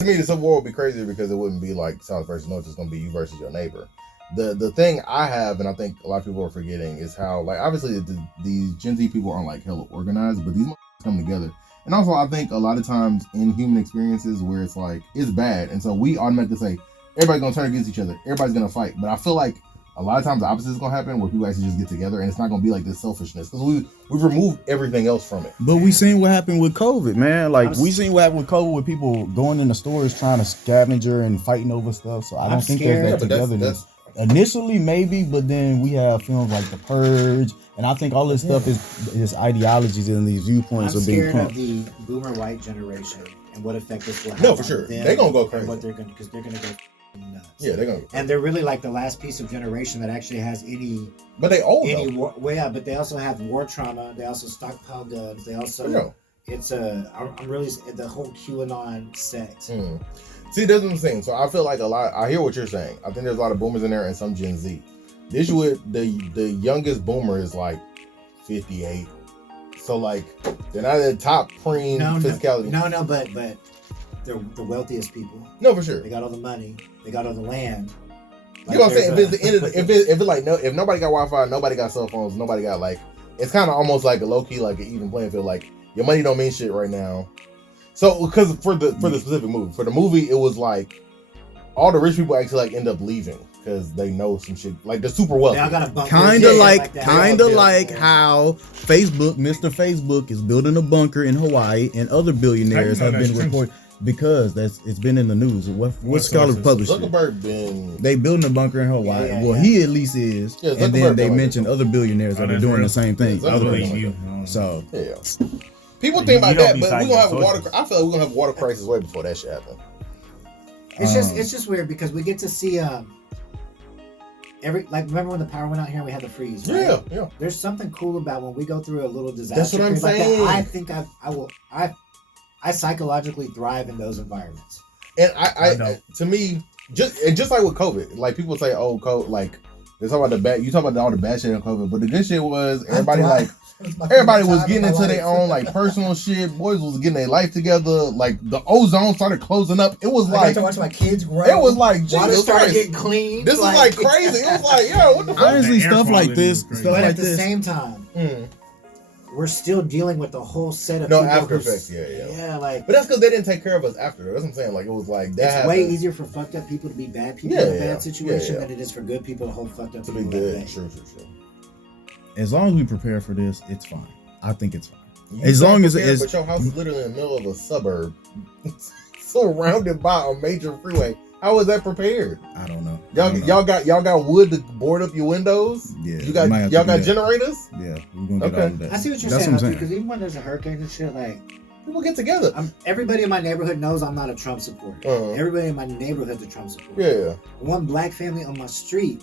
To me, the Civil War would be crazier because it wouldn't be like South versus North. It's going to be you versus your neighbor. The thing I have, and I think a lot of people are forgetting, is how, like, obviously these Gen Z people aren't like hella organized, but these come together. And also, I think a lot of times in human experiences where it's like, it's bad. And so we automatically say, everybody's going to turn against each other. Everybody's going to fight. But I feel like a lot of times the opposite is going to happen where people actually just get together and it's not going to be like this selfishness. Because we've removed everything else from it. But we seen what happened with COVID, man. Like, we seen what happened with COVID with people going in the stores trying to scavenger and fighting over stuff. So I don't think there's that togetherness. Initially, maybe, but then we have films like The Purge, and I think all this stuff is ideologies and these viewpoints are being pumped. I'm scared of the boomer white generation and what effect this will have. No, for sure. They're gonna go crazy. What they're gonna, because they're gonna go nuts. Yeah, they're gonna. And they're really like the last piece of generation that actually has any. But they old war, well, yeah, but they also have war trauma. They also stockpile guns. They also. It's I'm really the whole QAnon sect. See, that's what I'm saying. So I feel like I hear what you're saying. I think there's a lot of boomers in there and some Gen Z. The issue with the youngest boomer is like 58. So like they're not at the top preen physicality. No, but they're the wealthiest people. No, for sure. They got all the money. They got all the land. Like, you know what I'm saying? If nobody got Wi-Fi, nobody got cell phones, nobody got like, it's kind of almost like a low key, like an even playing field. Like your money don't mean shit right now. So, because for the specific movie, for the movie, it was like all the rich people actually like end up leaving because they know some shit. Like they're super wealthy. Kind of like how Facebook, Mr. Facebook, is building a bunker in Hawaii, and other billionaires have been reported because it's been in the news. What's called published? They building a bunker in Hawaii. Yeah, well, he at least is, and then they mentioned other billionaires that are doing the same thing. So yeah. People think about that, but we're gonna have a water. I feel like we're gonna have a water crisis way before that shit happens. It's just weird because we get to see remember when the power went out here and we had the freeze, right? Yeah. There's something cool about when we go through a little disaster. That's what I'm saying. Like that, I think I psychologically thrive in those environments. And I to me, just like with COVID, like people say, oh, COVID, like they talk about the bad. You talk about all the bad shit in COVID, but the good shit was everybody was getting into their own like personal shit. Boys was getting their life together. Like the ozone started closing up. It was like I got to watch my kids grow. It was like water started getting clean. This is like crazy. It was like, yo, what the fuck? Honestly, stuff like this. But at the same time, we're still dealing with the whole set of after effects. Yeah. Like, but that's because they didn't take care of us after. That's what I'm saying. Like it was like that. It's way easier for fucked up people to be bad people in a bad situation than it is for good people to hold fucked up to people be good. Like True. As long as we prepare for this, it's fine. I think it's fine. As long as it's. But your house is literally in the middle of a suburb, surrounded by a major freeway. How is that prepared? I don't know. Y'all got wood to board up your windows. Yeah. Y'all got generators. Yeah, we're gonna get all of that. I see what you're saying. Because even when there's a hurricane and shit, like people get together. Everybody in my neighborhood knows I'm not a Trump supporter. Everybody in my neighborhood's a Trump supporter. Yeah. One black family on my street,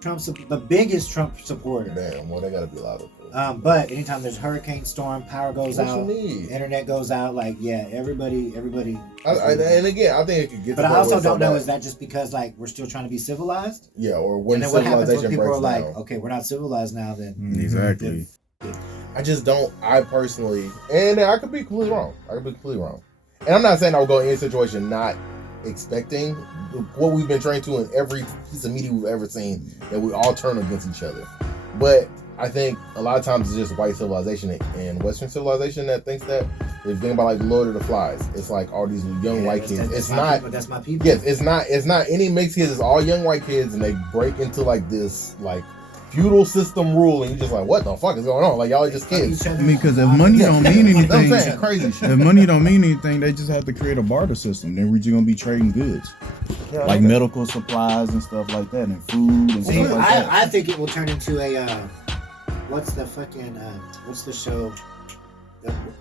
the biggest Trump supporter. Damn, well they gotta be louder. But anytime there's a hurricane, storm, power goes out, internet goes out, like everybody. And again, I think it could get. But I also don't know, is that just because like we're still trying to be civilized? Yeah, or when and then what happens when people are like, okay, we're not civilized now, then exactly. I just don't. I personally, and I could be completely wrong. And I'm not saying I would go in any situation not expecting what we've been trained to in every piece of media we've ever seen, that we all turn against each other. But I think a lot of times it's just white civilization and Western civilization that thinks that. If you think about like Lord of the Flies, it's like all these young white kids. It's not. That's my people. Yes, it's not any mixed kids. It's all young white kids, and they break into like this like feudal system rule, and you're just like, what the fuck is going on? Like y'all are just kids. I mean, because if money don't mean anything, that's crazy shit. If money don't mean anything, they just have to create a barter system. Then we're just gonna be trading goods, like medical supplies and stuff like that, and food and stuff like that. I think it will turn into a what's the show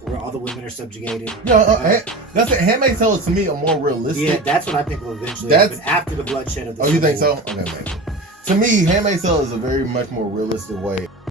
where all the women are subjugated? That's it. Handmaid's Tale is to me a more realistic. Yeah, that's what I think will eventually happen after the bloodshed of the. Oh, you think so? Okay, man. To me, Handmaid's Tale is a very much more realistic way